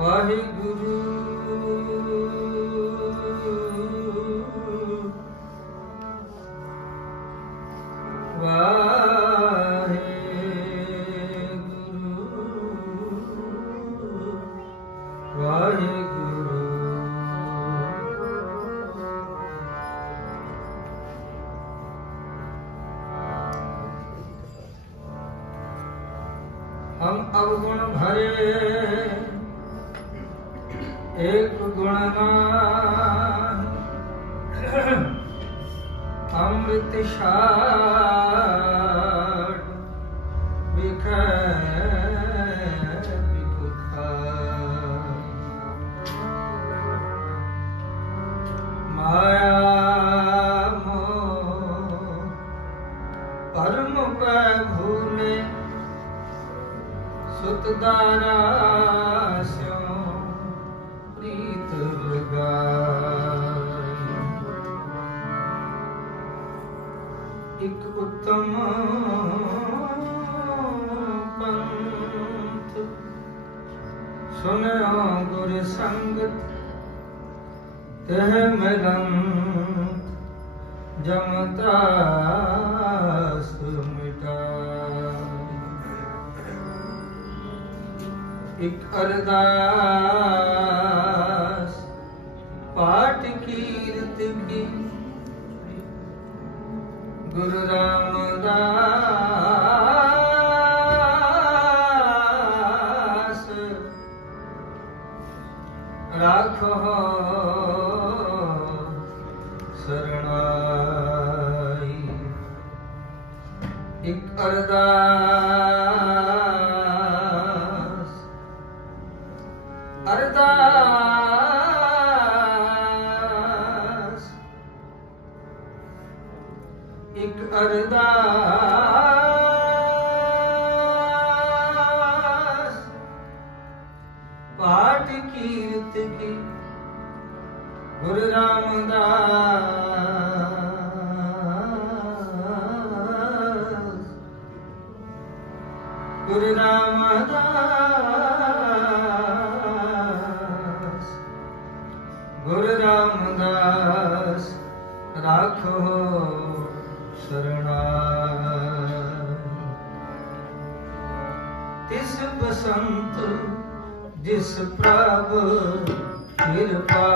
वाहिगुरु हम अवगुण भरे एक गुणवान अमृत सार माया मोह परम भूले सुतदारा स्यों प्रीत एक उत्तम पंथ सुनो गुर संगत तह मिलंत जमतास मिटा एक अरदास पाठ कीर्त की गुरु रामदास राखो शरणाई एक अरदास अरदास एक अरदास पाठ कीर्त की गुरु रामदास गुरु रामदास गुरु रामदास राखो तिस बसंत जिस प्रभु कृपा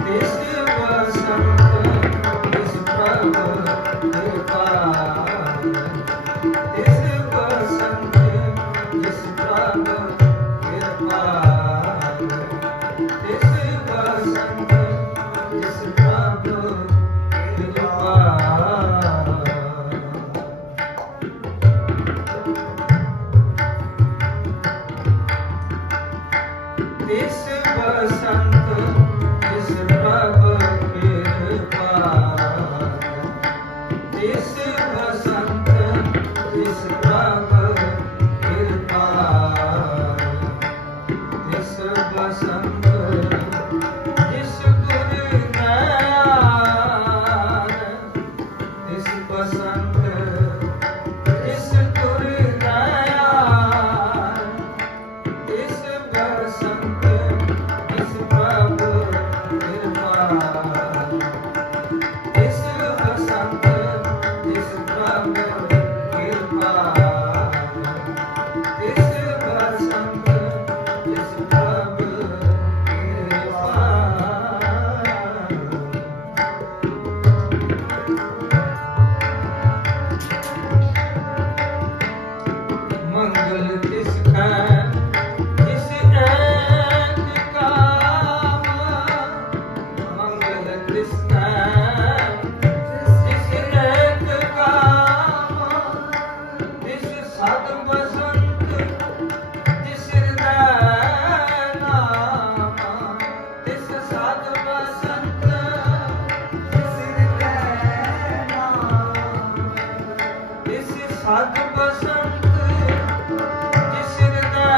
तिस बसंत जिस प्रभु कृपा तिस बसंत जिस प्रभु कृपा तिस बसंत जिस प्रभु कृपा तिस बसंत जिस प्रभु कृपा तिस बसंत जिस प्रभु कृपा तिस बसंत जिस गुरु दयाल तिस बसंत जिस गुरु दयाल तिस बसंत जिस प्रभु कृपा तिस बसंत जिस प्रभु कृपा तिस बसंत जिस प्रभु कृपा मंगल तिसका जिस एक काम मंगल तिसका जिस एक काम जिस सद बसंत जिस हृदय नाम तिस सद बसंत जिस हृदय नाम तिस सद बसंत जिस हृदय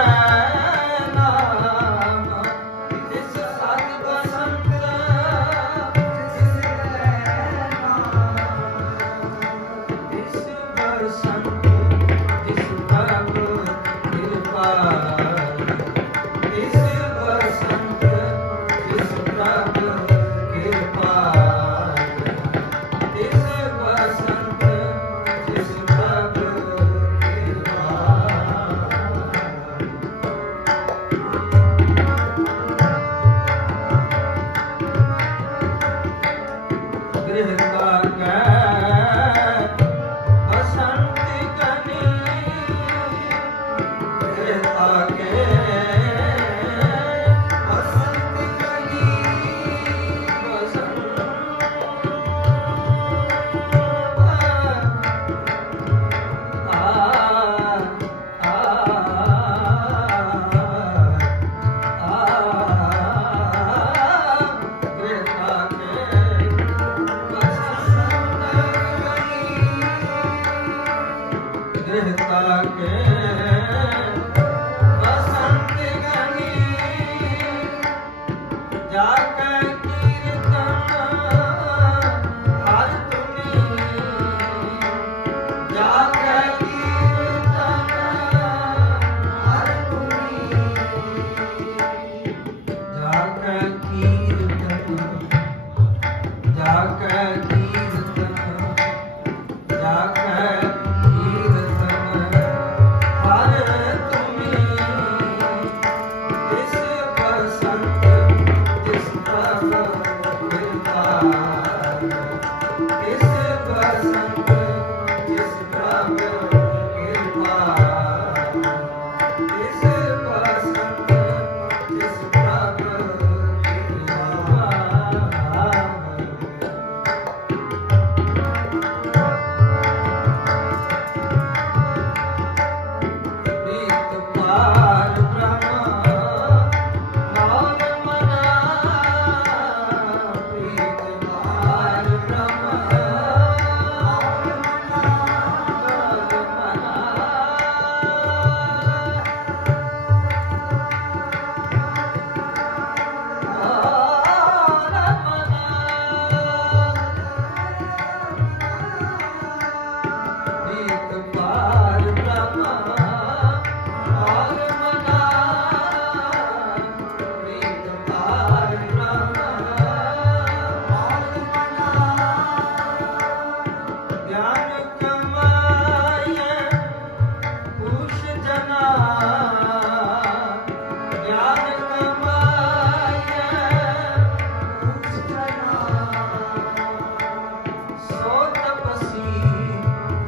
जना ज्ञान कमाया उस जना सो तपसी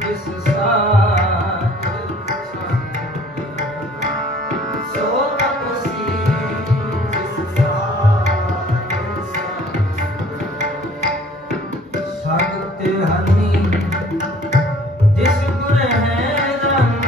जिस साथ सो तपसी जिस साथ सागते हनी जिस गुण है रंग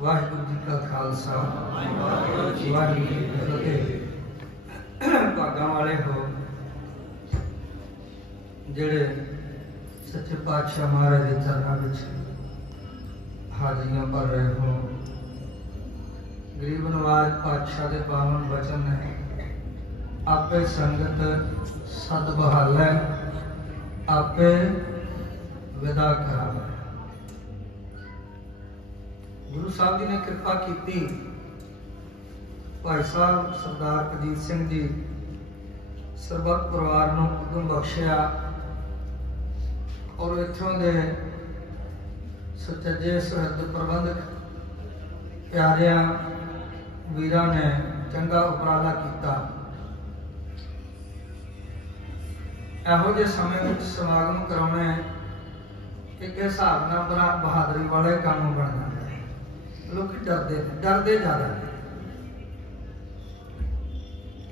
वाहिगुरु जी का खालसा वाहिगुरु जी की फतेह। भागा वाले हो जेड़े सच्चे पातशाह महाराज के चरणों में हाजिरियां भर रहे हो। गरीब नवाज पातशाह के पावन वचन है, आपे संगत सद बहाल है, आपे विदा करा। गुरु साहब जी ने कृपा की, भाई साहब सरदार अजीत सिंह जी सरबत परिवार को उदम बख्शिया और इत्थों के सचजे सुहृद प्रबंधक प्यारिया वीरां ने चंगा उपराला किया। एहो जे समय में समागम कराने एक हिसाब न बड़ा बहादुरी वाले काम बन जाता है। लोग डरते ज्यादा।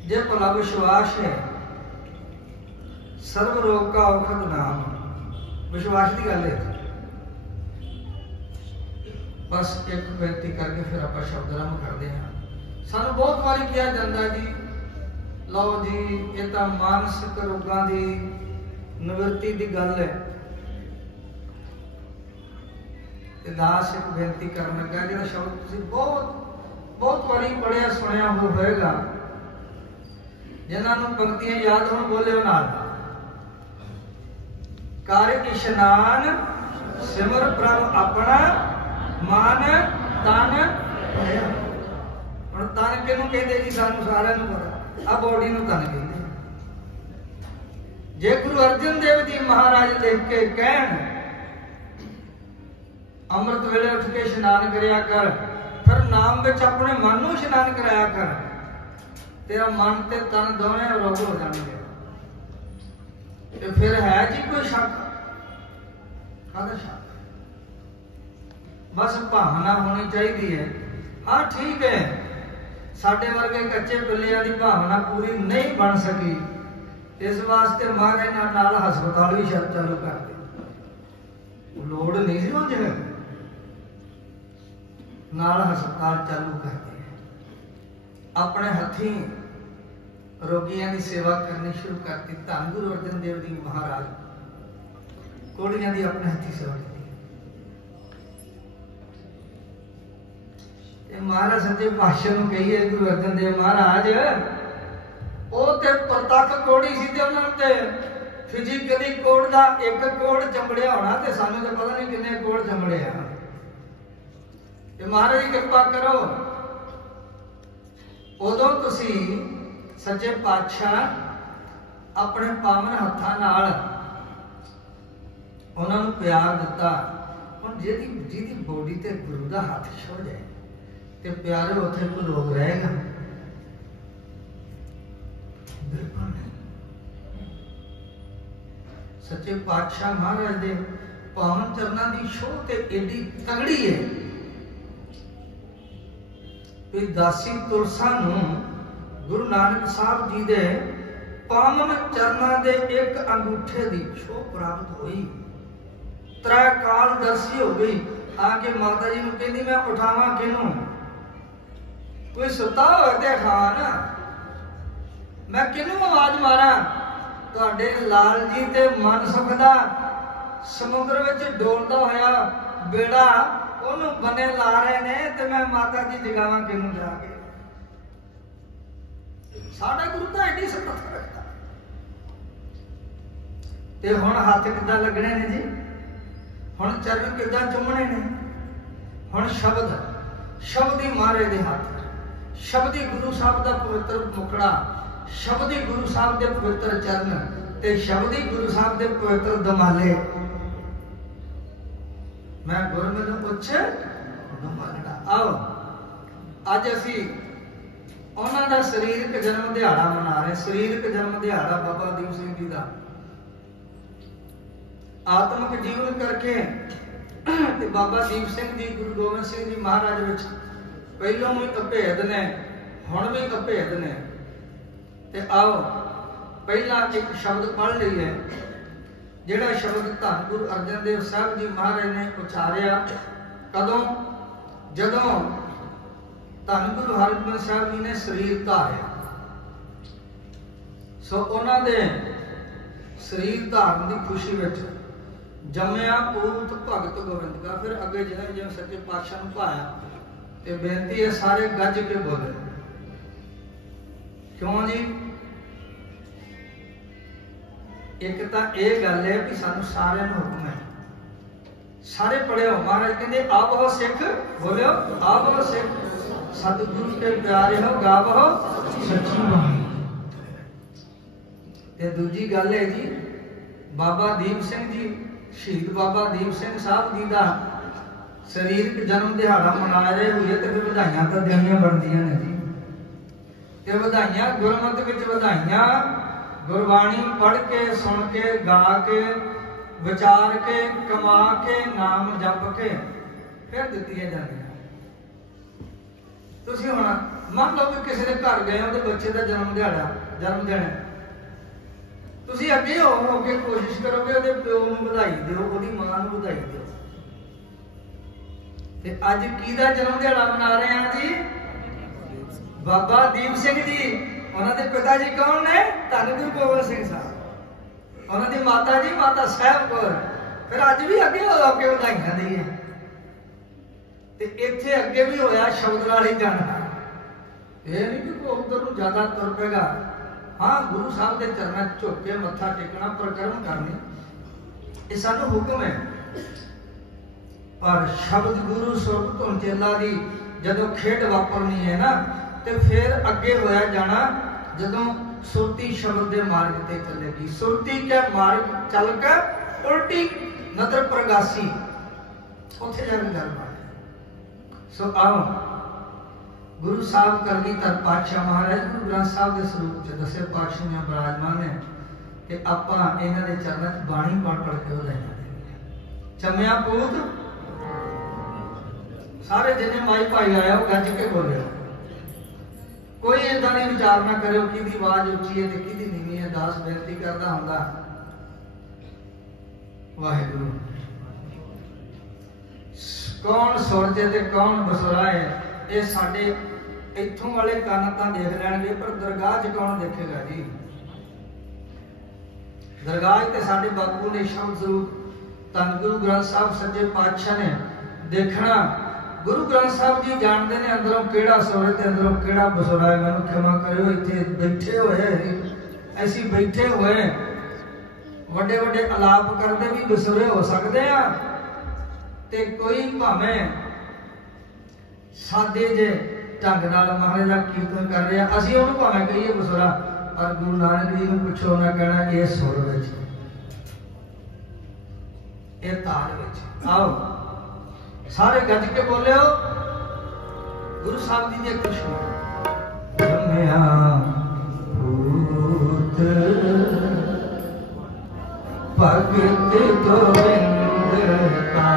जे भला विश्वास है सर्व रोग का औखद नाम, विश्वास की गल है। बस एक बेनती करके फिर आप शब्द आरंभ करते हैं। सानू बहुत बारी किया जाता है जी, लो जी ये तो मानसिक रोगों की निवृत्ति की गल है। दास एक बेनती करने लगा, जो शब्द तुसीं बहुत बारी पढ़िया सुनिया होगा, जिन्होंने पंक्तियां याद हो बोलियो नाल। कार्य इशनान सिमर प्रभ अपना मान तन हुण तन किहनूं कहंदे जी, सानूं सारिआं नूं पता आ बॉडी नूं तन कहंदे। जे गुरु अर्जन देव जी महाराज लिख के कहन अमृत वेले उठ के इशनान करया कर, फिर नाम विच अपने मन नूं इशनान कराया कर, तेरा मन ते तन दोवें अरोग हो जाएंगे। ते फिर है जी कोई शक? काहदा शक? बस भावना होनी चाहिए है। हाँ ठीक है, साडे वर्गे कच्चे पिल्लियां दी भावना पूरी नहीं बन सकी, इस वास्ते महाराज ने नाल हस्पताल भी शब्द चालू कर दी। लोड़ नहीं सी उंज नाल हस्पताल चालू कर दिए, अपने हथी रोगियों की सेवा करनी शुरू कर दी। धन गुरु अर्जन देव जी महाराज कोड़ियां की अपने हथी सेवा की। महाराज सच्चे पातशाह नूं कहिए गुरु अर्जन देव महाराज वो ते प्रतख कोड़ी सी ते उन्हां ते फिजिकली कोड़ दा एक कोड़ चमड़िया होना ते सानू ते पता नहीं किन्ने कोड़ चमड़े आ। ते महाराज जी कृपा करो, उदों तुसी सच्चे पातशाह अपने पावन हत्थां नाल उन्हां नूं प्यार दिता। हुण जिहदी बॉडी ते गुरु दा हत्थ छुड़ जाए ते प्यारे उत्थे कोई रोग रहेगा? बिल्कुल नहीं। सच्चे पातशाह महाराज दे पावन चरणां दी छोह ते एडी तगड़ी है कि दासी तुलसा नूं गुरु नानक साहब जी दे पावन चरणां दे एक अंगूठे दी छोह प्राप्त हुई। त्रै काल दर्शी हो गई, आके माता जी नूं कहंदी मैं उठावां किनूं? कोई सुता हो ते उठावा ना, मैं किनूं आवाज मारा? तुहाडे लाल जी ते मन सुख दा समुद्र विच डोलदा होया बेड़ा ओनू बने ला रहे ने ते मैं माता जी जगावां किनूं जाके? साडा गुरु तां एडी समर्थ रखदा। ते हुण हत्थ किद्दां लगणे ने जी? हुण चरण किद्दां चुमणे ने? हुण शब्द ही महाराज दे हत्थ, शब्द ही गुरु साहब दा पवित्र मुखड़ा, शब्द ही गुरु साहब दे पवित्र चरण ते शब्द ही गुरु साहब दे पवित्र दमाले। मैं गुरु मैनूं पुछे दमालड़ा। आओ अज असी उन्हां दा सरीरक जन्म दिहाड़ा मना रहे। सरीरक जन्म दिहाड़ा बाबा दीप सिंह जी दा। आत्मक जीवन करके ते बाबा दीप सिंह जी गुरु गोबिंद सिंह जी महाराज विच पहलों भी अभेद ने, हुण भी अभेद ने। ते आओ पहला एक शब्द पढ़ लईए, जिहड़ा शब्द धन गुरु अर्जन देव साहब जी महाराज ने उचारिया कदों? जदों धन गुरु हरगोबिंद साहब जी ने शरीर धारिया। सो उन्हां दे शरीर धारण की खुशी विच जमया पूत भगत गोविंद का। फिर अगे जिवें जिवें सच्चे पातशाह नूं भाया ते बेनती है सारे गज के बोले। क्यों जी? एक तो यह गल है कि सानू सारे हुक्म है, सारे पढ़े हो। महाराज कहते आप हो सिख, बोलो आप हो सिख, सतगुरु के प्यारे हो, गाव हो सच्ची बाणी। ते दूजी गल है जी बाबा दीप सिंह जी, शहीद बाबा दीप सिंह साहब जी का शरीरक जन्म दिहाड़ा मना रहे हुए तो फिर बधाइयां तो देनियां बनदियां ने जी। ते बधाइयां गुरमत विच बधाइयां गुरबाणी पढ़ के, सुन के, गा के, विचार के, कमा के, नाम जप के फिर दित्तियां जांदियां। तुसीं हुण मान लो कि किसी के घर गए हो तो बच्चे का जन्म दिहाड़ा जन्म दिन, तुसीं अगे हो के कोशिश करोगे ਉਹਦੇ ਪਿਓ ਨੂੰ ਵਧਾਈ ਦਿਓ, ਉਹਦੀ ਮਾਂ ਨੂੰ ਵਧਾਈ ਦਿਓ। ਤੇ ਅੱਜ ਕਿਹਦਾ ਜਨਮ ਦਿਹਾੜਾ ਮਨਾ ਰਹੇ ਹਾਂ ਜੀ? ਬਾਬਾ ਦੀਪ ਸਿੰਘ ਜੀ। ਉਹਨਾਂ ਦੇ ਪਿਤਾ ਜੀ ਕੌਣ ਨੇ? ਧੰਨ ਗੁਰੂ ਗੋਬਿੰਦ ਸਿੰਘ ਸਾਹਿਬ। ਉਹਨਾਂ ਦੀ ਮਾਤਾ ਜੀ ਮਾਤਾ ਸਾਹਿਬ ਕੌਰ। ਫਿਰ ਅੱਜ ਵੀ ਅੱਗੇ ਹੋ ਕੇ ਵਧਾਈਆਂ ਦਈਏ। ਤੇ ਇੱਥੇ ਅੱਗੇ ਵੀ ਹੋਇਆ ਸ਼ਬਦ ਨਾਲ ਹੀ ਜਾਣਾ। ਇਹ ਨਹੀਂ ਕਿ ਕੋਈ ਉਧਰ ਨੂੰ ਜ਼ਿਆਦਾ ਤੁਰ ਪਏਗਾ। हाँ गुरु साहब के चरणों झुक के मत्था टेकना, प्रकर्म करने, ये सानू हुक्म है। पर शब्द गुरु सुरत धुन चेला दी जदों खेड वापरनी है ना, तो फिर अगे होया जाना जदों सुरती शब्द के मार्ग ते चलेगी। सुरती के मार्ग चल के उल्टी नदर प्रगासी उत्थे जाके गल बात। सो आओ गुरु साहब करगी तर पातशाह महाराज गुरु ग्रंथ साहब के स्वरूप च दसे पातशाह में विराजमान है कि आपां इन्हां दे चरणों च बाणी पढ़ पढ़ के लैना चमिया पूत सारे जिन्हें माई भाई आया वो गज के बोले। कोई इदा नहीं विचार ना करो कि आवाज उची है तो कि नीवी है। दास बेनती करता हुंदा वाहिगुरू कौन सुरजे ते कौन बसुरा है ये साडे इत्थों वाले कान तां देख लैणगे पर दरगाह च कौन देखेगा जी। दरगाह ते साडे बापू ने शब्द जरूर धन गुरु ग्रंथ साहब सच्चे पातशाह ने देखना। गुरु ग्रंथ साहब जी जानते ने अंदरों केड़ा सुर ते अंदरों केड़ा बसुरा है। मैनूं क्षमा करियो इत्थे बैठे होए ऐसी बैठे हुए वड्डे वड्डे अलाप करते भी बसुरे हो सकते हैं ते कोई भावें सादे जे ढंग नाल महाराज दा कीर्तन कर रहा असीं उहनूं भावें कहिए बसुरा पर गुरु नानक जी नूं पुछो ना कहना ये सुर विच ये ताल विच। आओ सारे गज के बोलियो गुरु साहब जी ने कुछ जम्या भूत भगत गोविंद का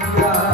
किया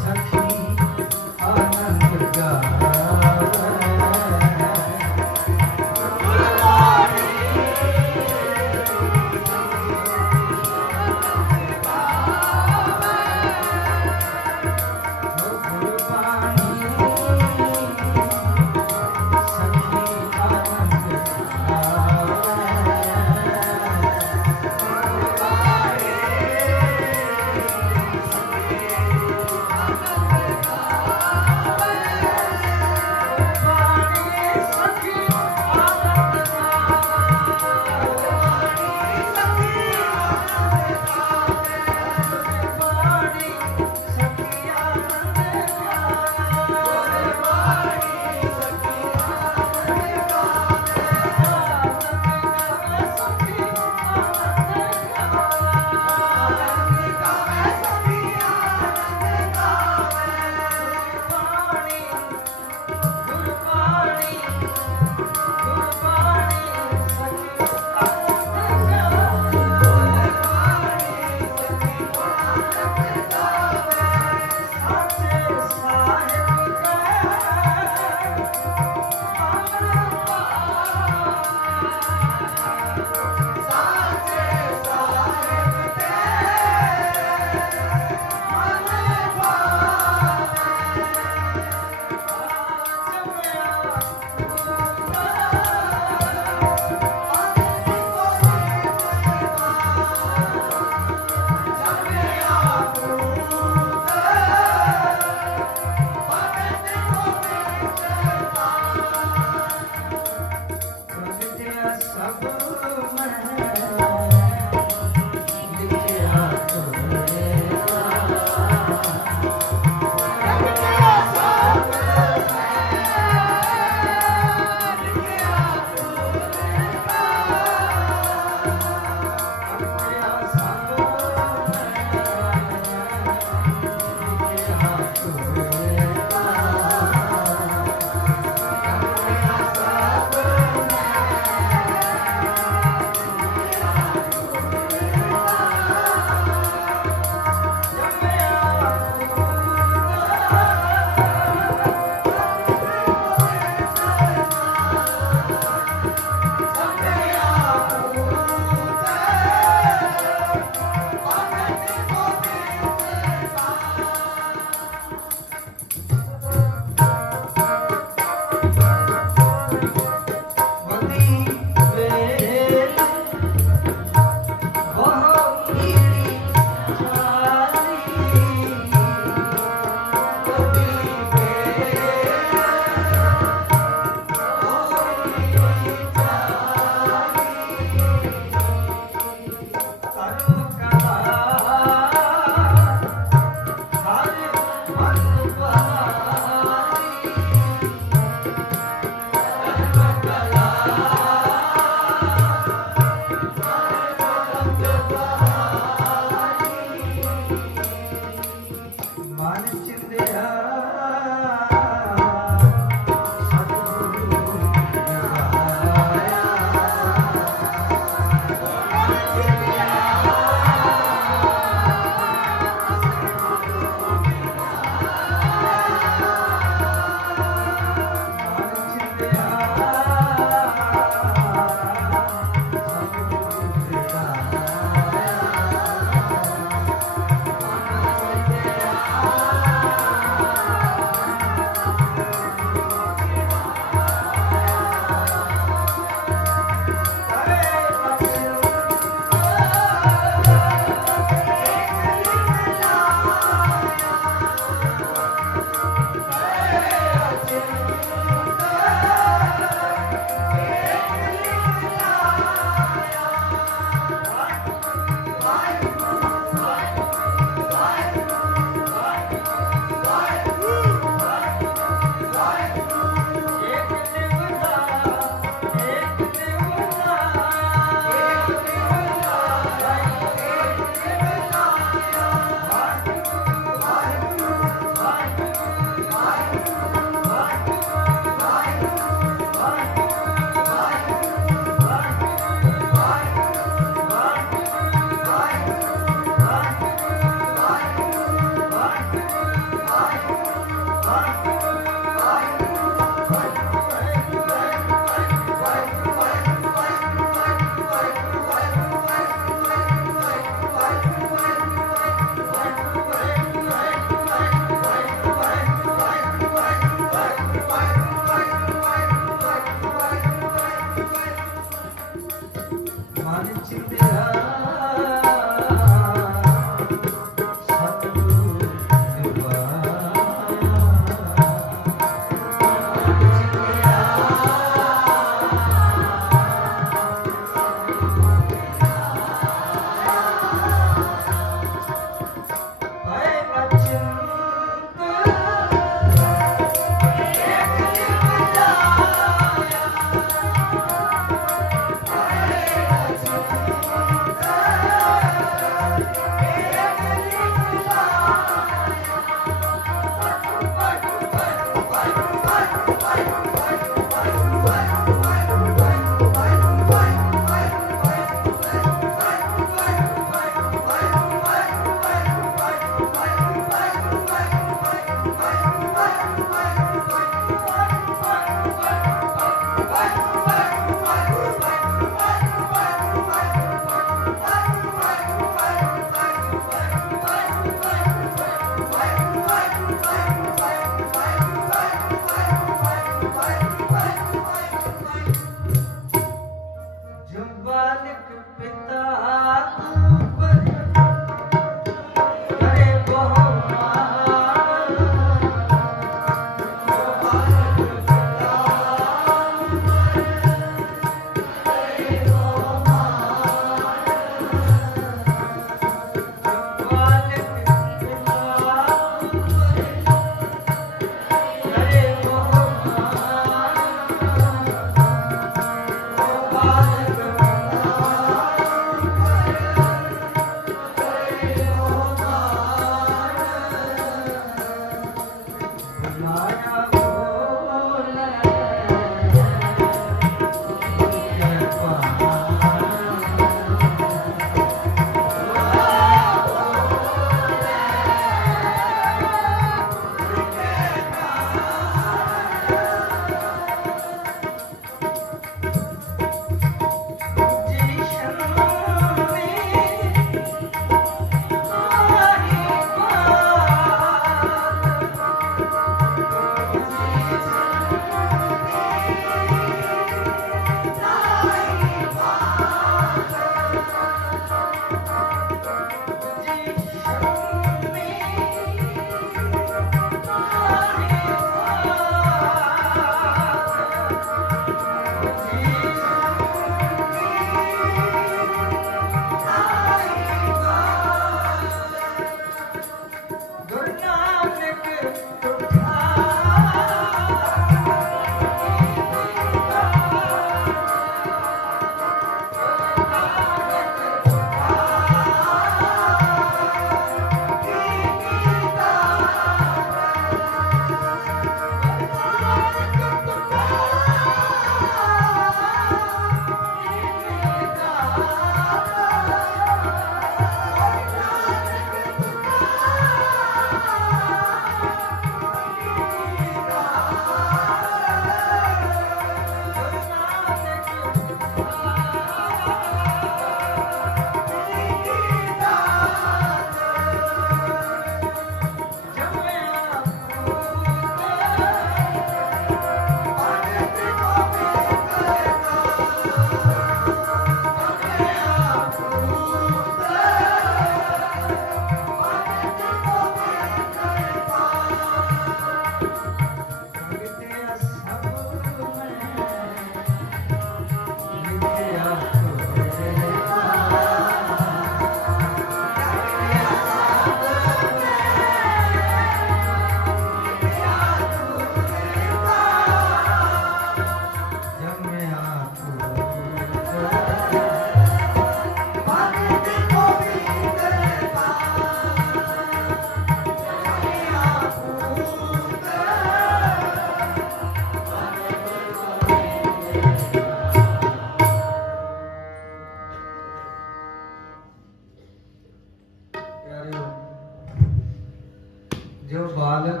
जो बालक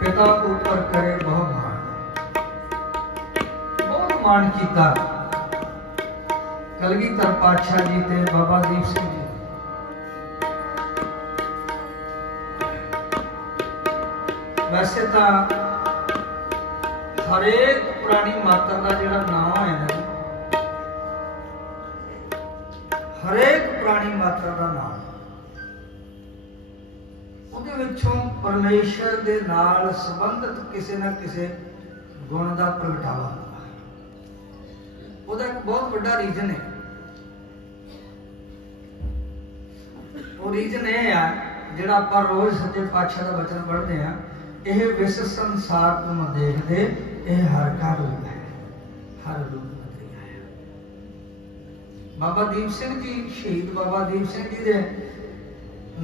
पिता के ऊपर करे बहुत मान किया। कलगीधर पातशाह जी ते बाबा दीप सिंह जी वैसे तो हरेक पुरानी माता का जिहड़ा नाम है ना, हरेक पुरानी माता का नाम परमेश्वर दे नाल संबंधित किसी न किसी गुण का प्रगटावा होता है। उसका एक बहुत बड़ा रीजन है। वो रीजन यह है जिहड़ा आपां रोज सच्चे पातशाह का वचन पढ़ते हैं, यह विश्व संसार तुम देखते यह हर का रूप है, हर रूप बदलिया है। बाबा दीप सिंह जी, शहीद बाबा दीप सिंह जी के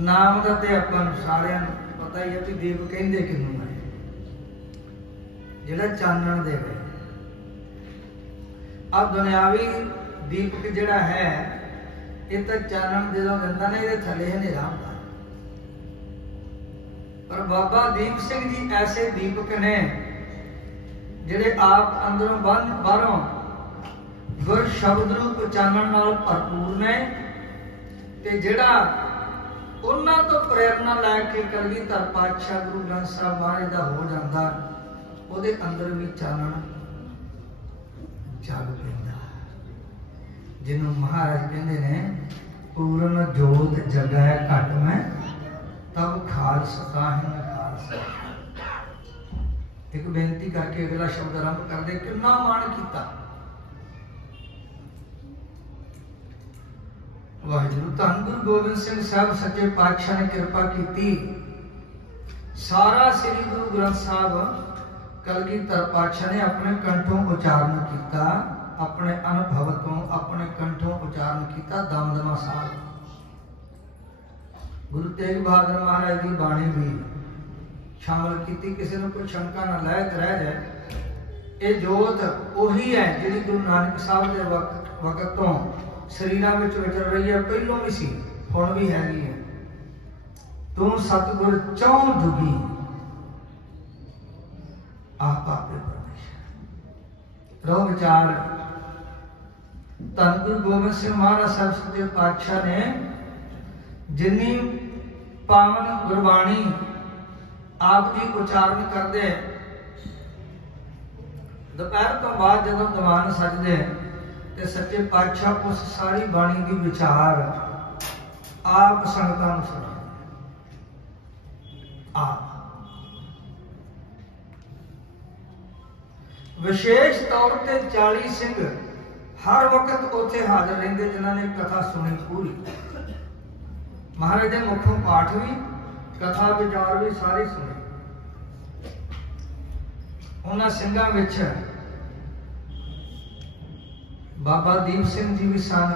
नाम का तो अपन सारिਆਂ ਨੂੰ पता ही है कि दीप कहते किनू है, जिहड़ा चानण दे गए। अब दुनियावी दीपक जिहड़ा है ये तो चानण जो दिंदा ने ये थले हनेरा होंदा, पर बाबा दीप सिंह जी ऐसे दीपक ने जिहड़े आप अंदरों बाहरों गुर शब्द रूप चानण नाल भरपूर ने, ते जिहड़ा उन्हां तो प्रेरणा लैके कलगीधर पातशाह गुरु ग्रंथ साहब महाराज का हो जाता, उहदे अंदर भी चानण जग पैंदा, जिन्हों महाराज कहते ने पूर्ण जोत जगै घट में तब खालसा है खालसा। एक बेनती करके अगला शब्द आरंभ कर दे, कितना मान किया। वाहिगुरु धन गुरु गोबिंद सिंह साहब सच्चे पातशाह ने कृपा की, सारा श्री गुरु ग्रंथ साहब कलगीधर पातशाह ने अपने कंठों उच्चारण किया, अपने अनुभव तो अपने कंठों उच्चारण किया। दमदमा साहब गुरु तेग बहादुर महाराज की बाणी भी शामिल की, किसी ने कोई शंका ना लैत रह जाए। ये जोत उही है जी गुरु नानक साहब के वक्त तो शरीर में विचर रही है, पहलों भी सी हुण भी हैगी है। तू सतगुर चौं जुगी आप आपे परमेश्वर। रो विचार धन गुरु गोबिंद सिंह महाराज साहब सच्चे पातशाह ने जिन्नी पावन गुरबाणी आप जी उच्चारण करते, दोपहर तो बाद जब दीवान सजदे ते सच्चे पातशाह उस सारी बाणी की विचार आप संगतां नूं सुणा। आप विशेष तौर ते 40 सिंह हर वक्त उत्थे हाजिर रहिंदे, जिन्हां ने कथा सुनी पूरी। महाराज के मुखों पाठ भी कथा विचार भी सारी सुनी। उन्होंने सिंघां विच बाबा दीप सिंह जी भी सन,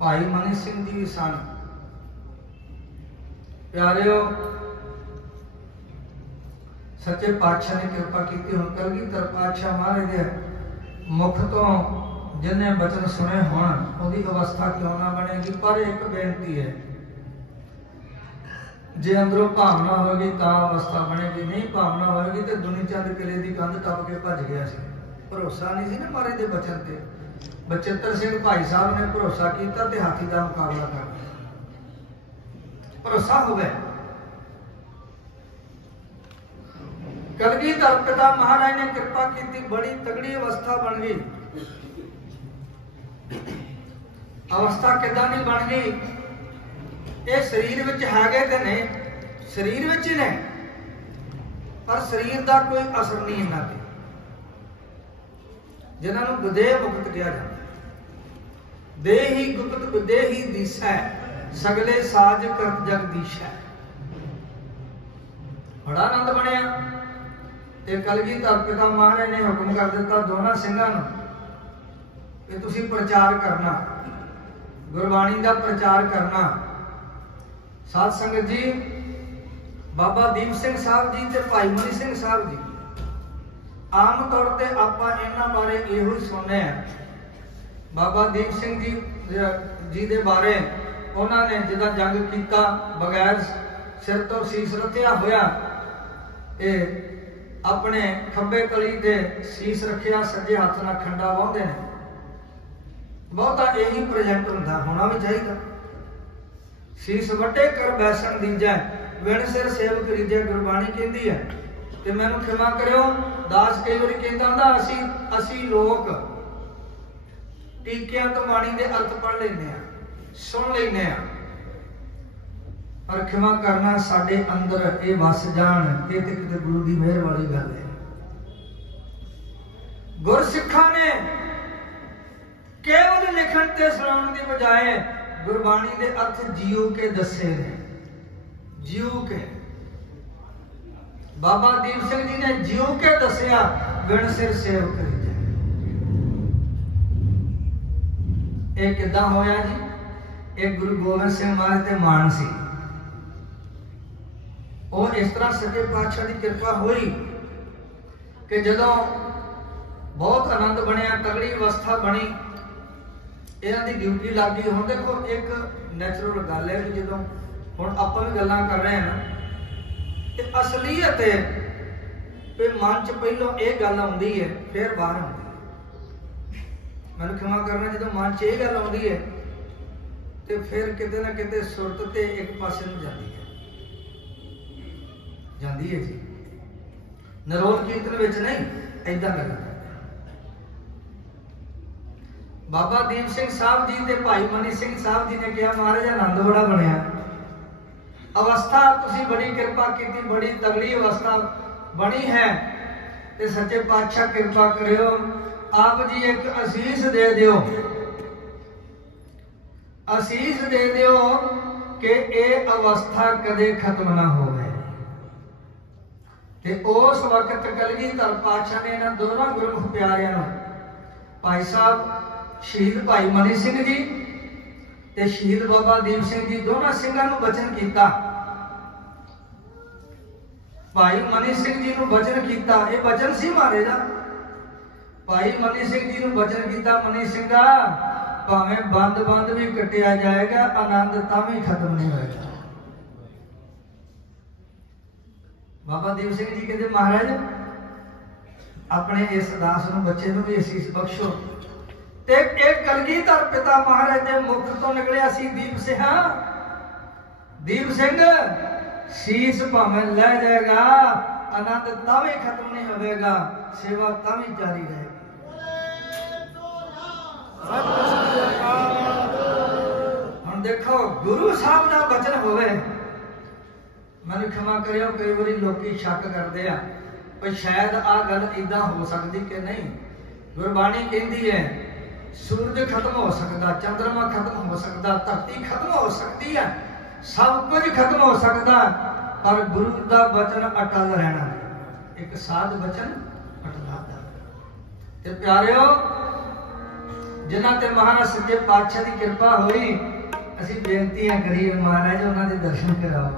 भाई मनी सिंह जी भी सन। प्यारिओ, सच्चे पातशाह ने कृपा की। हुण कलगीधर पातशाह महाराज दे मुख तो जिन्हें बचन सुने होण उहदी अवस्था क्यों ना बनेगी। पर एक बेनती है, जे अंदरों भावना होगी तो अवस्था बनेगी, नहीं भावना होगी तो दुनी चंद किले की कंध टप के भज गया सी। भरोसा नहीं सी ना महाराज के बचन से। बचित्र सिंह भाई साहब ने भरोसा किया तो हाथी का मुकाबला कर दिया। भरोसा हो गया। कलगीधर पिता महाराज ने कृपा की, बड़ी तगड़ी अवस्था बन गई। अवस्था किदां नहीं बन गई, ये शरीर विच हैगे ते ने, शरीर विच ही ने, पर शरीर का कोई असर नहीं इन्हां ते, जिन्हां नूं विदेह मुक्त कहा जाता। देही गुप्त विदेही दिसै, सगले साज करत जगदीशै। बड़ा आनंद बनया। ते कलगीधर पिता महाराज ने हुक्म कर दिता दोनों सिंघां नूं कि तुसीं प्रचार करना, गुरबाणी का प्रचार करना। साध संगत जी, बाबा दीप सिंह साहब जी ते भाई मनी सिंह साहब जी, आम तौर पर आपां इन्हां बारे इहो ही सुनने हैं। बाबा दीप सिंह जी दे बारे उन्होंने जिदा जंग किया, बगैर सिर तो सीस रखिया होया, अपने खब्बे कली दे सीस रखिया, सज्जे हाथ नाल खंडा वाहुंदे ने। बहुता यही प्रेजेंट होंदा, होना भी चाहिए। सीस वटे कर बैसन दीजै, विण सिर सेव करीजै, गुरबाणी कहती है। ते मैनूं क्षमा करियो, दास कई बारी कहता हुंदा असी लोग टीकियां तो बाणी दे अर्थ पढ़ लेने, सुन लेने, पर क्षमा करना साडे अंदर ये वस जान, ये ते किते गुरु की मेहर वाली गल है। गुरसिखा ने केवल लिखण ते सुनाउण दी बजाय गुरबाणी दे अर्थ जीव के दसे ने, जीव के। बाबा दीप सिंह जी ने जीव के दसिया, विण सिर सेव करी जाए। ये किदां होया जी? एक गुरु गोबिंद सिंह महाराज ते मान सी। और इस तरह सच्चे पातशाह की कृपा हुई कि जदों बहुत आनंद बनया, तगड़ी अवस्था बनी, इन्हां दी ड्यूटी लग गई। हुण देखो एक नैचुरल गल है कि जदों हुण आपां भी गल्लां कर रहे हैं ना, ते असलीयत है कि मन च पहलों ये गल आउंदी है, फिर बाहर आउंदी है। मैनूं क्षमा करना, जदों मन च ये गल आउंदी है ते फिर किते ना किते सुरत ते एक पासे नूं जांदी है, जांदी है जी। नरोल कीर्तन विच नहीं, ऐदां गल्लां। बाबा दीप सिंह साहब जी ते भाई मनी सिंह साहब जी ने कहा, महाराज आनंद बड़ा बनया, अवस्था तुसी बड़ी कृपा की, बड़ी तगड़ी अवस्था बनी है, ते सच्चे पातशाह कृपा करियो, आप जी एक असीस दे दियो, असीस दे दियो कि ये अवस्था कदे खत्म ना हो। उस वक्त कलगीधर पातशाह ने इन्हां दोनों गुरमुख प्यारियां नूं, भाई साहब शहीद भाई मनी सिंह जी ते शहीद बाबा दीप सिंह जी, दोनों सिंघां नूं वचन कीता। भाई मनी सिंह जी नूं वचन कीता, ये वचन सी महाराज दा। भाई मनी सिंह जी नूं वचन कीता, मनी सिंघा भावें बंद बंद भी कटिया जाएगा, आनंद तां भी खत्म नहीं होएगा। बाबा दीप सिंह जी कहते, महाराज अपने इस दास नूं, बच्चे नूं भी असीस बख्शो। ते एक कलगीधर पिता महाराज के मुख तो निकलिया सी, दीप सिंह, दीप सिंह शीस भावें लै जाएगा, आनंद तां भी खत्म नहीं होगा, सेवा तां भी जारी रहेगी। हम देखो गुरु साहब का वचन होवे। मैनूं क्षमा करियो, कई बारी लोग शक करते हैं पर शायद आ गल इदां हो सकती कि नहीं। गुरबाणी कहती है सूरज खत्म हो सकता, चंद्रमा खत्म हो सकता, धरती खत्म हो सकती है, सब कुछ खत्म हो सकता, पर गुरु का वचन अटल रहना। एक साध वचन अटला ते प्यारिओ, जिन्हां ते महाराज सच्चे पातशाह की कृपा हुई, असीं बेनतियां करिए महाराज उन्हां दे दर्शन कराओ।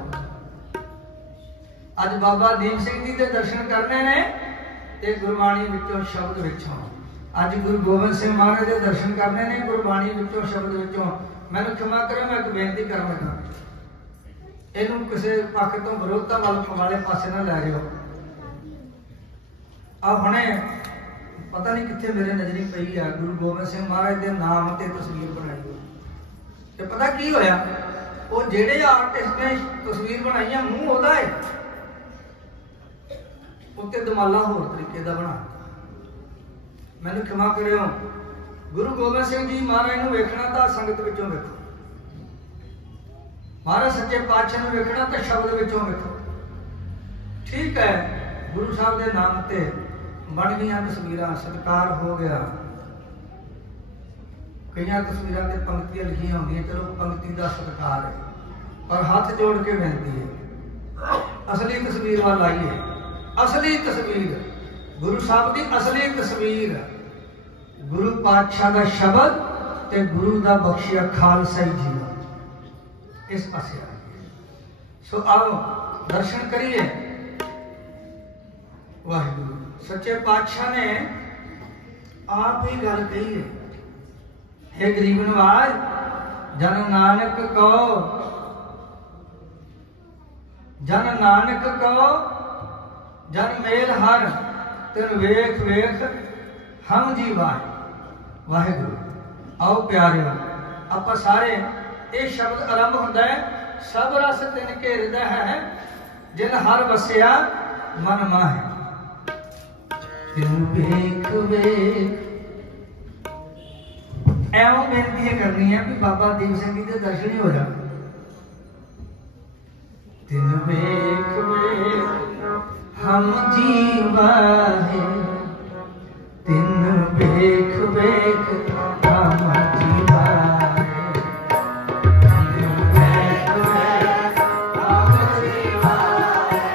अज बाबा दीप सिंह जी के दर्शन करने ने ते गुरबाणी विचों शब्द विचों, अज गुरु गोबिंद सिंह महाराज के दर्शन करने ने गुरबाणी विचों शब्द विचों। मैनूं क्षमा करो, मैं एक बेनती कर लगा, इनू किसी पक्ष तो विरोधता वाले पासे ना लै जाओ। आ हुणे पता नहीं कित्थे मेरे नजरी पई है, गुरु गोबिंद सिंह महाराज के नाम ते तस्वीर बनाई ते पता की होया, वो जेड़े आर्टिस्ट ने तस्वीर बनाई है मूँह ओहदा है, उत्ते दमाला होर तरीके का बना। मैनूं क्षमा करियो, गुरु गोबिंद सिंह जी महाराज नूं वेखना तां संगत विचों वेखो, महाराज सच्चे पातशाह नूं वेखना तां शब्द विचों वेखो। ठीक है, गुरु साहब के नाम ते बन गई तस्वीरां, सत्कार हो गया। कई तस्वीरां ते पंक्तियां लिखियां होंदियां, चलो पंक्ति का सत्कार है, पर हाथ जोड़ के बेनती है असली तस्वीर वाल आइए। असली तस्वीर गुरु साहब की असली तस्वीर, गुरु पातशाह का शब्द ते गुरु का बख्शिया खालसा जीवन, इस पासे आइए। सो आओ दर्शन करिए। वाहिगुरु सच्चे पातशाह ने आप ही गल कही है, हे गरीब नवाज जन नानक को, जन नानक को जन मेल हर तिन वेख वेख हम जी वाहे। वाहिगुरु आओ प्यारिओ, आप सारे ये शब्द आरंभ होता है, सब रस तिन घेरदा है जिन हर बसिया मन माहे। तिन वेख वेख एवं बेनती करनी है कि बाबा दीप सिंह जी के दर्शन ही हो जाए। तिन वेख वेख हम जीवा है, तिन वेख वेख हम जीवा है, तिन वेख वेख हम जीवा है, तिन वेख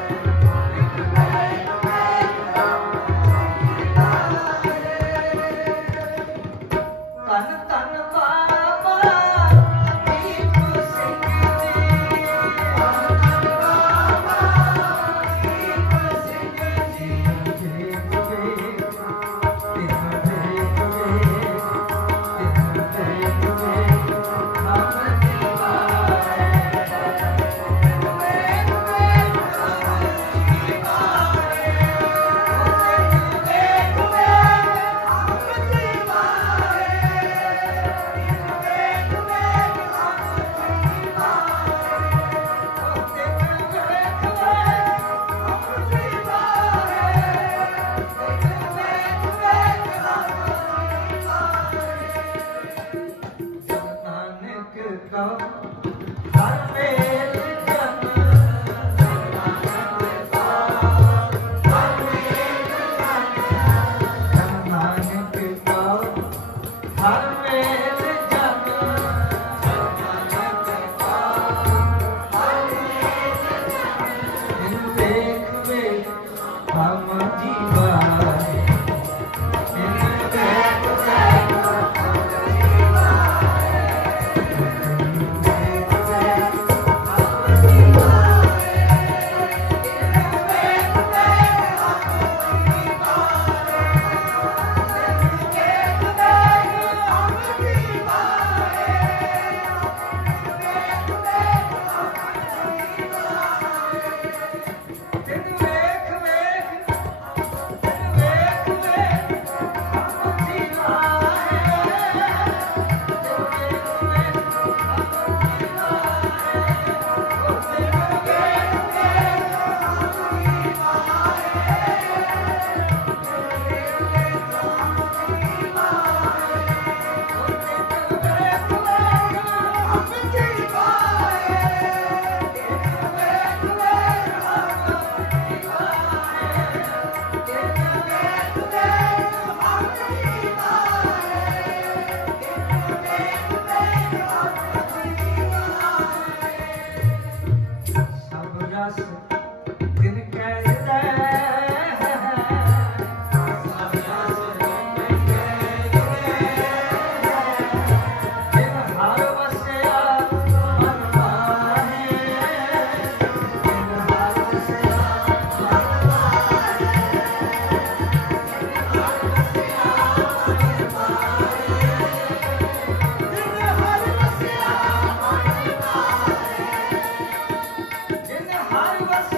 वेख हम जीवा है। तन तन बाबा दीप सिंह जी, तन तन बाबा दीप सिंह जी। अभ्यास दिन कैद हर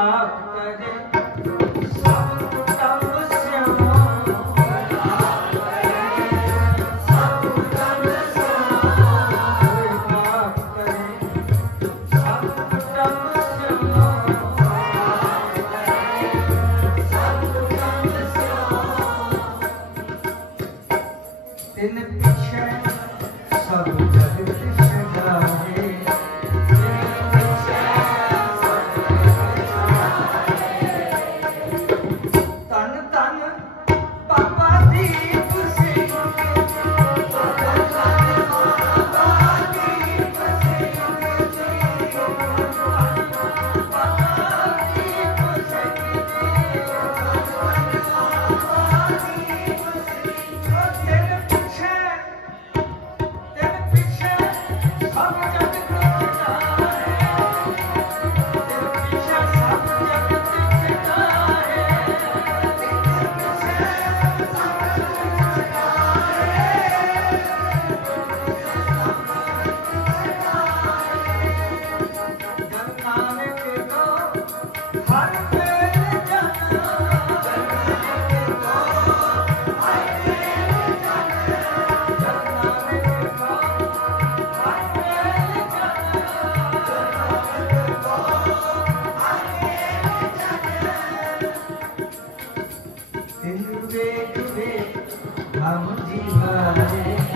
पाप करे सब कुटुंब स्यों तिन पीछे सब जगत सजाए तन तन बाबा दीप सिंह हम जीवाए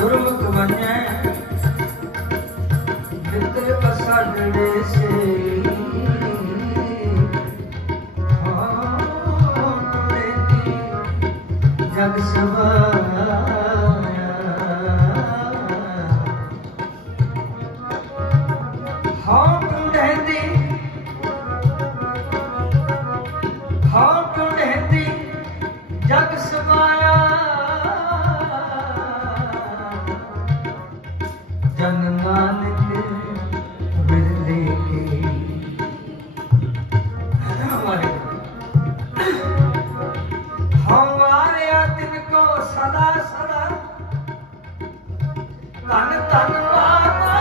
गुरमुख बने मित्र पसाडे से जग सवाया हाँ टूंढेंदी जग सवाया जन नानक बिरले के हमारे दिन को सदा सदा तन तन बाबा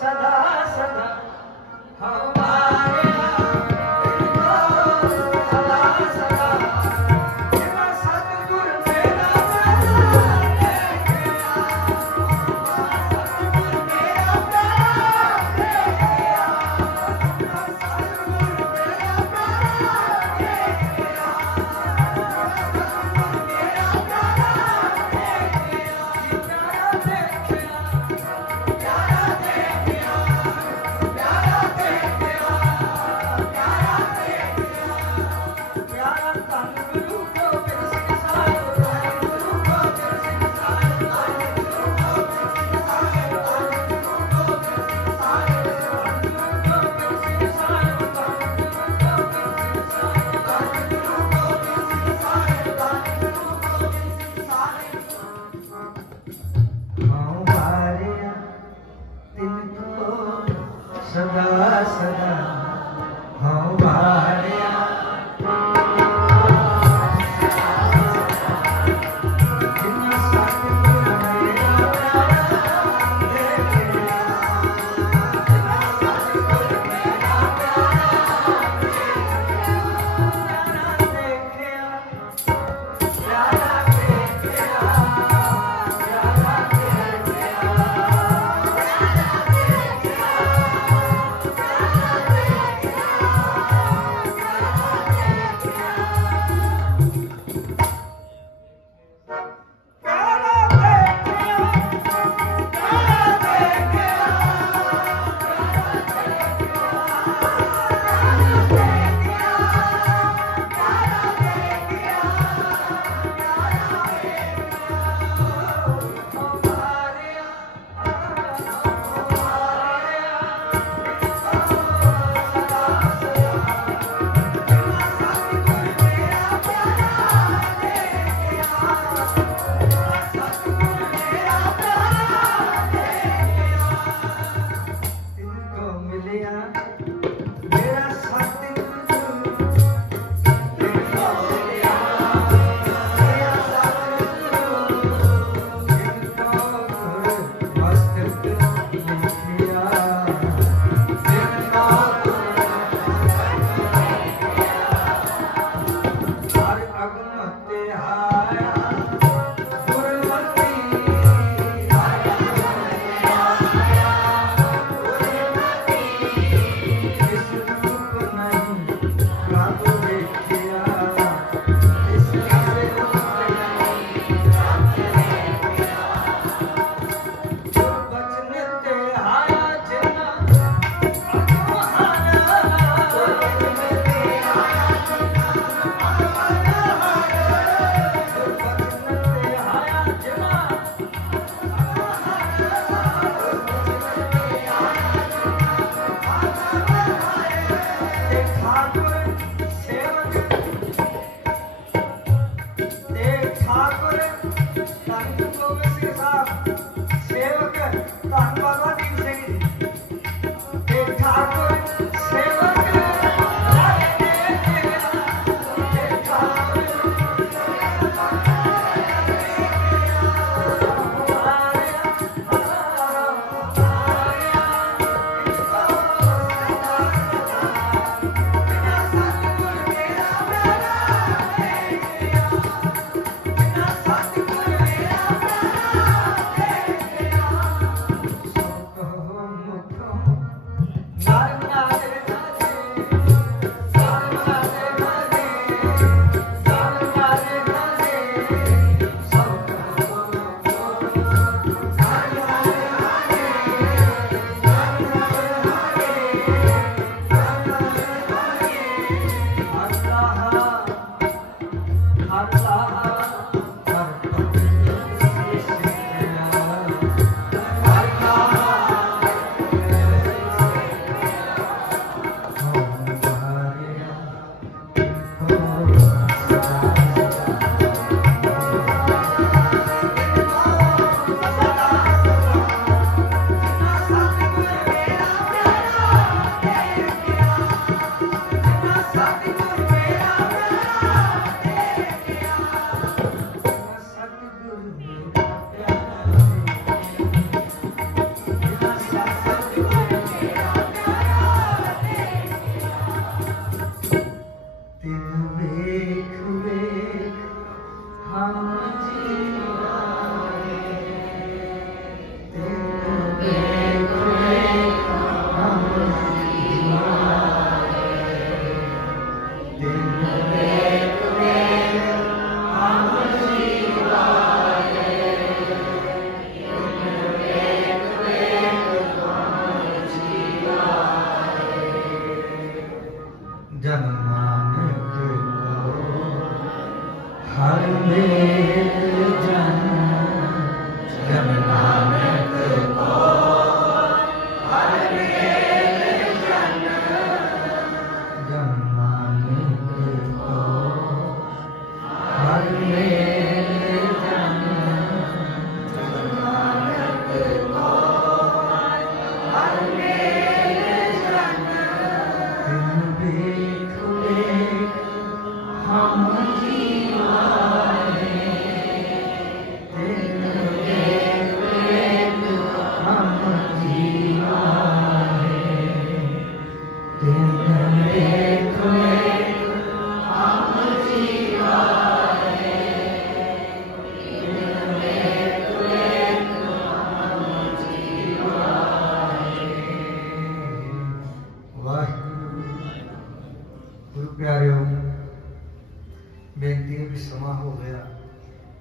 सदा सदा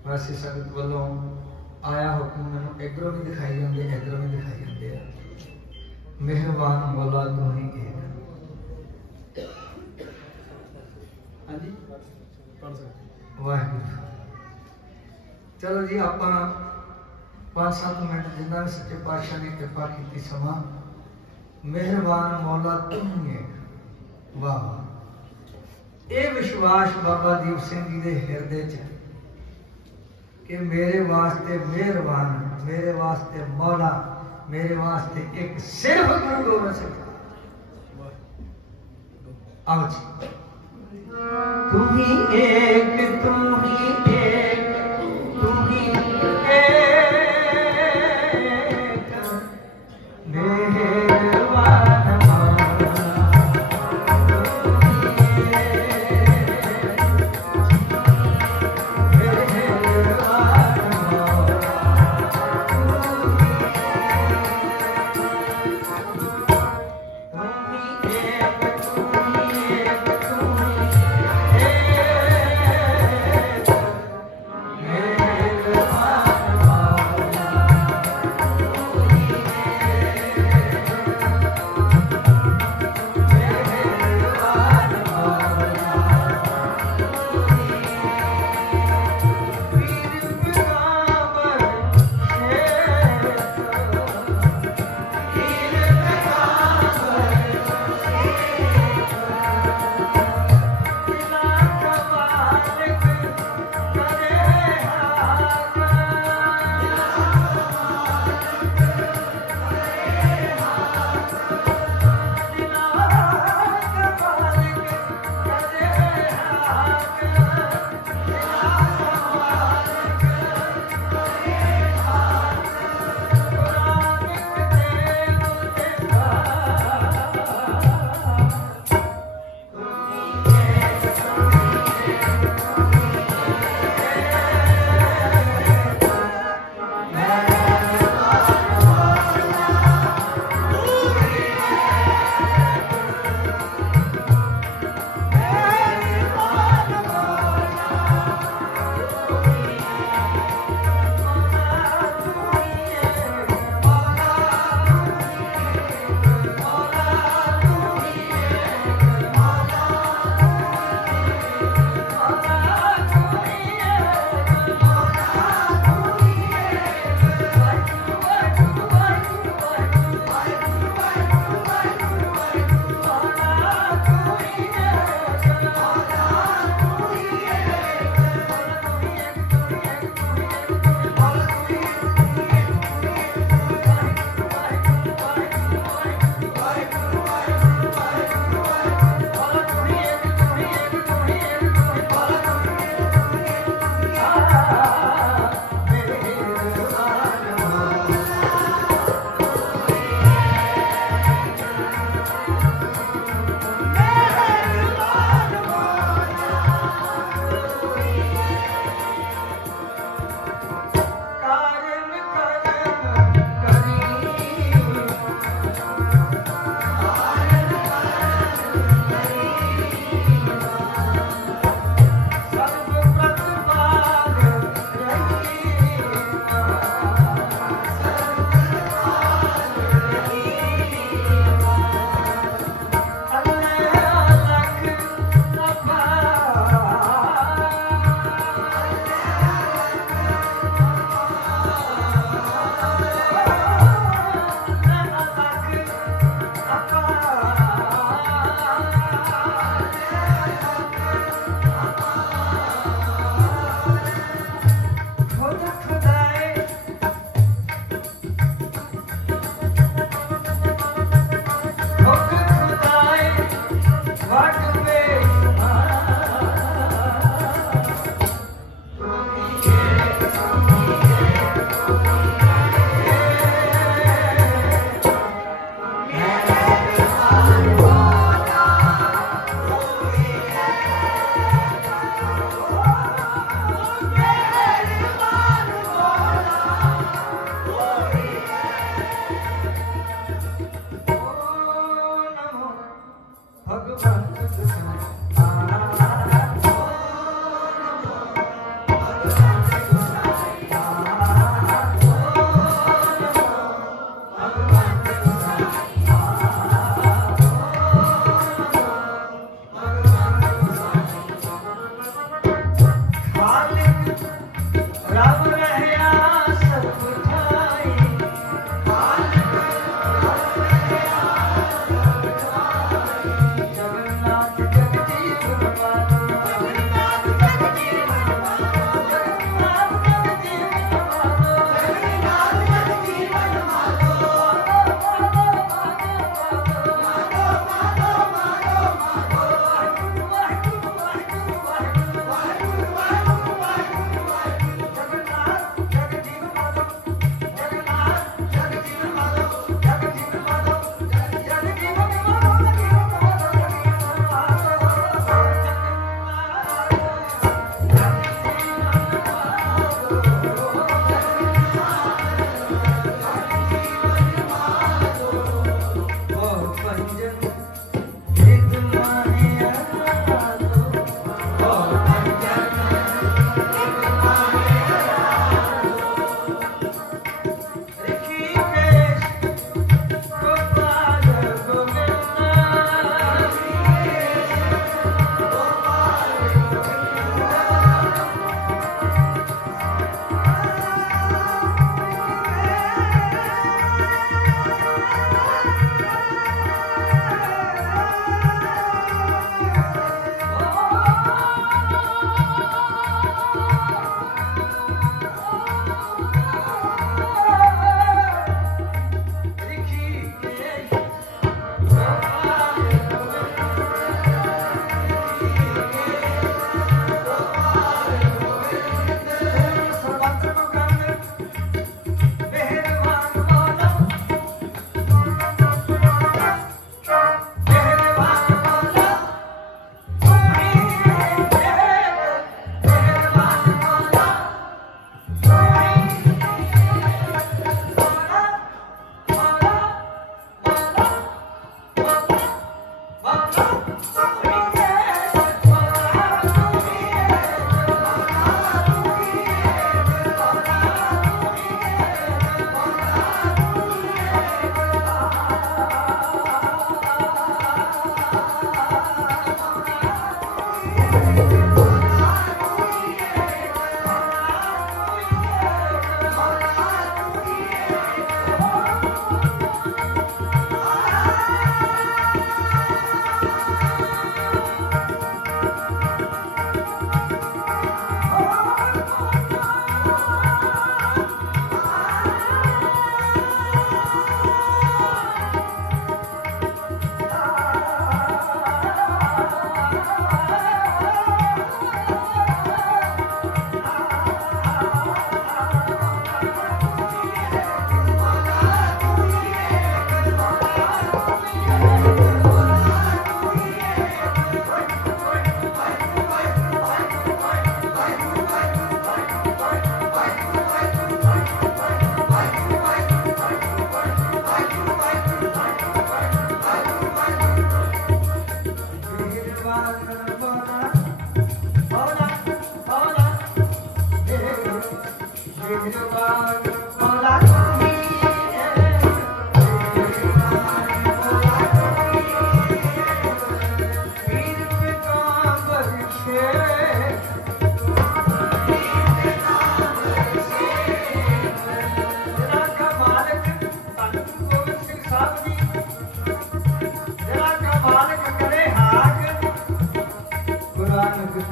वैसे संगत वालों आया हुक्म मैंने इधरों भी दिखाई जाते इधरों भी दिखाई जाते हैं। मेहरबान मौला तू ही एक। हाँ जी वाहिगुरू। चलो जी आप 5-7 मिनट जिन्ना भी सच्चे पातशाह ने कृपा की समा मेहरबान मौला तू ही एक। वाह ये विश्वास बाबा दीप सिंह जी के हिरदे च कि मेरे वास्ते मेहरबान मेरे वास्ते मौला मेरे वास्ते एक सिर्फ गुरु गोबिंद सिंह। आओ जी। तू ही एक तू ही एक तू ही एक मेहरबान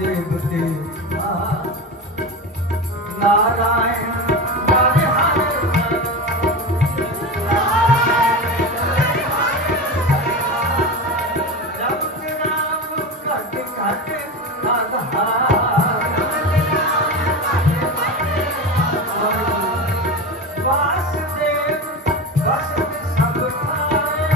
देव देवता नारायण हरे हरे राम राम घट घट आधार वासुदेव वसत सब ठाए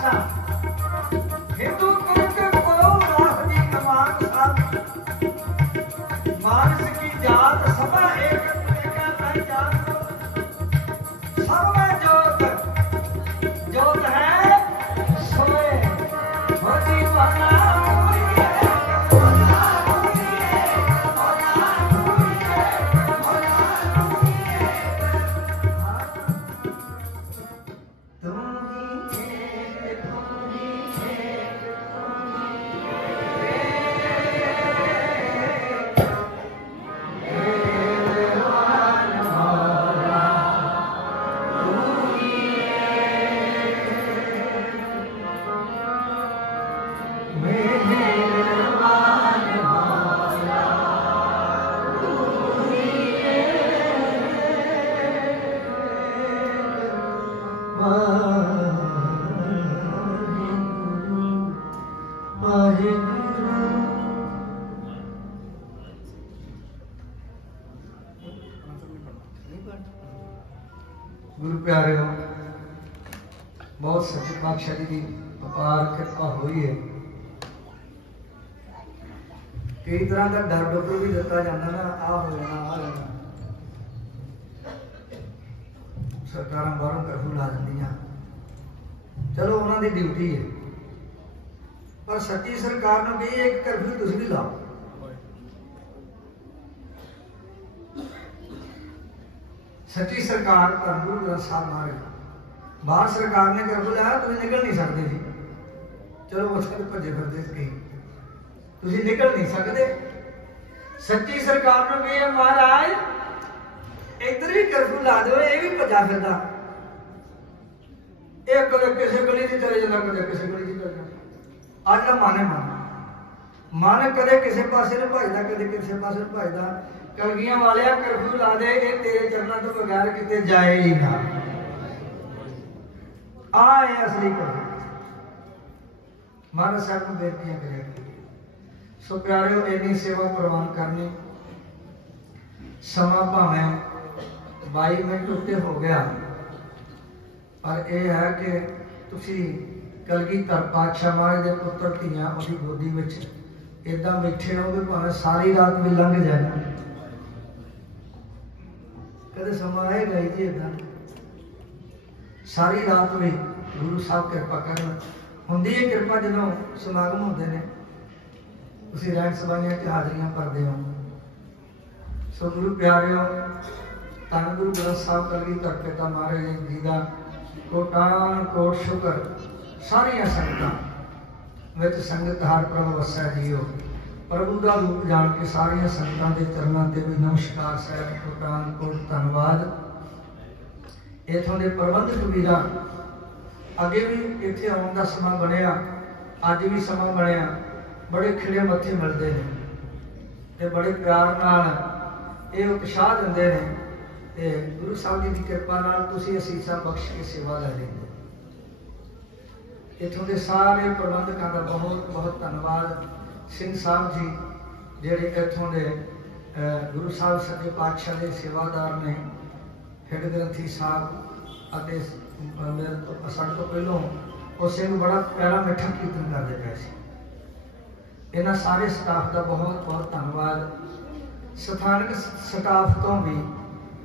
बादशाह हिंदू तुर्क को राहदी कमान सब मानस की जात सभा एक जात सब में जोत जोत है सोए होती वाला गुरु प्यारे बहुत सच्चे पातशाह जी की अपार कृपा हुई है। कई तरह का डर डुबर भी दिता जाता ना, आ हो जाना आ जाना, सरकार बाहरों कर्फ्यू ला दिंदियां, चलो उन्होंने ड्यूटी है, पर सच्ची सरकार ने भी एक कर्फ्यू तुम भी लाओ। सच्ची सरकार धर्म गुरु ग्रंथ साहब महाराज बाहर सरकार ने कर्फ्यू लाया, तुम निकल नहीं सकते जी, चलो उस भजे फिरते कहीं तुम निकल नहीं सकते। सच्ची सरकार ने भी महाराज इधर भी कर्फ्यू ला दो, ये भी भजा फिरदा, एक कदे किसी गली से चले जाता, कदे किसी गली से चले जाता। अज का मन कदे किसी पासे नहीं भजदा, कदे किसी पासे नहीं भजदा। कलगियां वाले कर्फ्यू ला दे, ये तेरे चरणों तो बगैर किते जाए ही ना। आ है असली कर्फ्यू। महाराज साहब को बेनतियां करें। सो प्यारिओ इन्नी सेवा प्रवान करनी, समा भावें 22 मिनट उत्ते हो गया, पर यह है कि तुसी कलगीधर पातशाह महाराज के पुत्र धीआं उहदी गोदी विच इदां बैठे हो कि भावें सारी रात भी लंघ जाए, कदे समा आएगा ही जी इदां सारी रात भी गुरु साहब कृपा करन। हुंदी है कृपा जदों समागम होंदे ने, तुसीं रहन सभाइयां च हाजरियां भरदे हो। सो गुरु प्यारिओ धन गुरु ग्रंथ साहब कलगीधर पिता महाराज जी का कोटान कोट शुक्र सारिया संगतां विच संगत हर प्रभ वसै जियो। प्रभु का रूप जान के सारिया संगतां के चरणों ते भी नमस्कार साहब, कोटान कोट धन्नवाद। इथों के प्रबंधक वीरां अगे भी इत्थे आउण दा समा बनिया, अज भी समा बनिया, बड़े खिड़े मत्थे मिलते हैं ते बड़े प्यार नाल ये उत्साह दिंदे ने ते गुरु साहब जी की कृपा नाल तुसीं असीसां बख्श के सेवा लै लेंदे। इत्थों के सारे प्रबंधकों का बहुत बहुत धन्नवाद। सिंह साहब जी जिहड़े इत्थों के गुरु साहब सच्चे पातशाह के सेवादार ने, हेड ग्रंथी साहब अते मेरे तो साडे तो पहलों वो सिंह बड़ा प्यारा मिठा कीर्तन करते पे सी। इन्हां सारे स्टाफ का बहुत बहुत धन्नवाद। स्थानक स्टाफ तो भी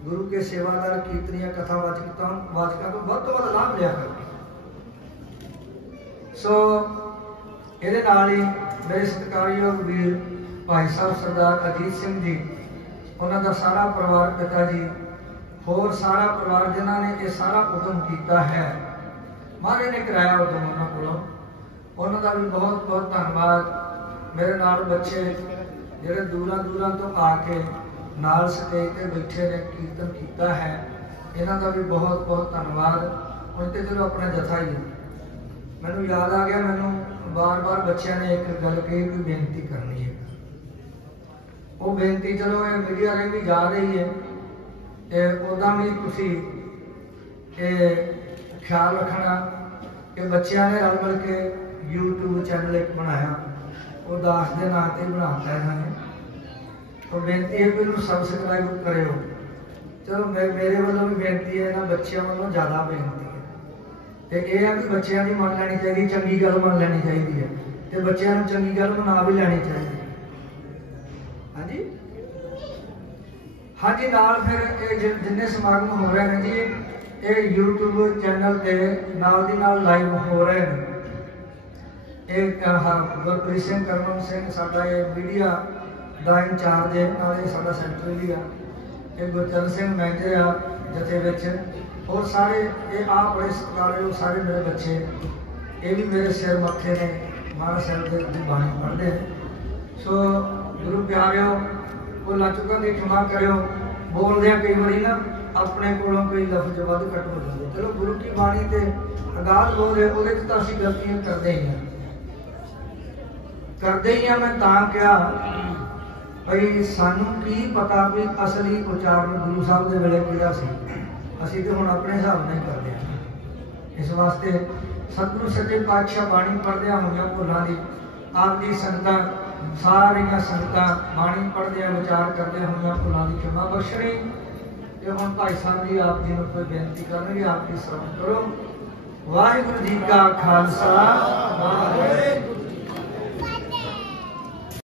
गुरु के सेवादार कीर्तनिया कथा वाचकों को बहुत लाभ लिया करके। सो ये मेरे सत्कारयोग वीर भाई साहब सरदार अजीत सिंह जी, उन्होंने सारा परिवार, पिता जी होर सारा परिवार जिन्होंने ये सारा उद्यम किया है, महाराज ने कराया उद्यम उन्होंने को, उन्होंने भी बहुत बहुत धन्यवाद। मेरे नाल बच्चे जिहड़े दूर दूर तो आके नाल स्टेज पर बैठे ने कीर्तन किया है, इन्हों का भी बहुत बहुत धन्यवाद। उन तो चलो अपना जथा ही मैनू याद आ गया, मैनू बार बार बच्चों ने एक गल कही भी बेनती करनी है। वो बेनती चलो ये मीडिया ने भी जा रही है, उदा भी तुसी ख्याल रखना कि बच्चों ने रल मिल के यूट्यूब चैनल एक बनाया, वो दास के नाम से बनाता इन्होंने, तो बेनती है भी सबसक्राइब करो। चलो मेरे वालों भी बेनती है, इन्होंने बच्चों वालों ज़्यादा बेनती है, ਤੇ ਇਹ ਆ ਵੀ ਬੱਚਿਆਂ ਦੀ ਮੰਨ ਲੈਣੀ ਚਾਹੀਦੀ, ਚੰਗੀ ਗੱਲ ਮੰਨ ਲੈਣੀ ਚਾਹੀਦੀ ਹੈ ਤੇ ਬੱਚਿਆਂ ਨੂੰ ਚੰਗੀ ਗੱਲ ਮਨਾ ਵੀ ਲੈਣੀ ਚਾਹੀਦੀ ਹੈ। ਹਾਂਜੀ ਹਾਂਜੀ ਨਾਲ ਫਿਰ ਇਹ ਜਿੰਨੇ ਸਮਾਗਮ ਹੋ ਰਹੇ ਨੇ ਜੀ ਇਹ YouTube ਚੈਨਲ ਤੇ ਨਾਲ ਦੀ ਨਾਲ ਲਾਈਵ ਹੋ ਰਹੇ ਨੇ। ਇਹ ਗੁਰਪ੍ਰੀਤ ਸਿੰਘ ਕਰਮਨ ਸਿੰਘ ਸਾਡਾ ਇਹ ਮੀਡੀਆ ਦਾ ਇੰਚਾਰਜ ਹੈ, ਨਾਲੇ ਸਾਡਾ ਸੈਕਟਰੀ ਵੀ ਆ। ਇਹ ਗੁਰਚਰਨ ਸਿੰਘ ਮੈਨੇਜਰ ਆ ਜਥੇ ਵਿੱਚ, और सारे ये आप बड़े सत्कारयोग सारे मेरे बच्चे, ये भी मेरे सिर मत्थे ने महाराज साहब की बाणी पढ़ते हैं। सो गुरु प्यारिओ भुलां चुकां दी क्षमा करियो, बोलदे कई बारी ना अपने कोलों कोई लफ्ज वध घट हो जाते। चलो गुरु की बाणी ते अगाध बोल रहे वो तो असीं गलतियां करते ही हैं। मैं तां कहा भई सानू की पता भी असली उचारण गुरु साहब के वेले किहड़ा सी, ਅਸੀਂ तो हम अपने हिसाब नहीं करते हैं। इस वास्ते सतगुरु सच्चे पातशाह बाणी पढ़दे हुए भुलों की आप दी संगत सारिया संगत बाणी पढ़दे विचार करते हुए भुलों की क्षमा बख्शणी। तो हम भाई साहब जी आप जी कोई बेनती करेंगे, आप जी श्रवण करो। वाहिगुरू जी का खालसा वाहिगुरू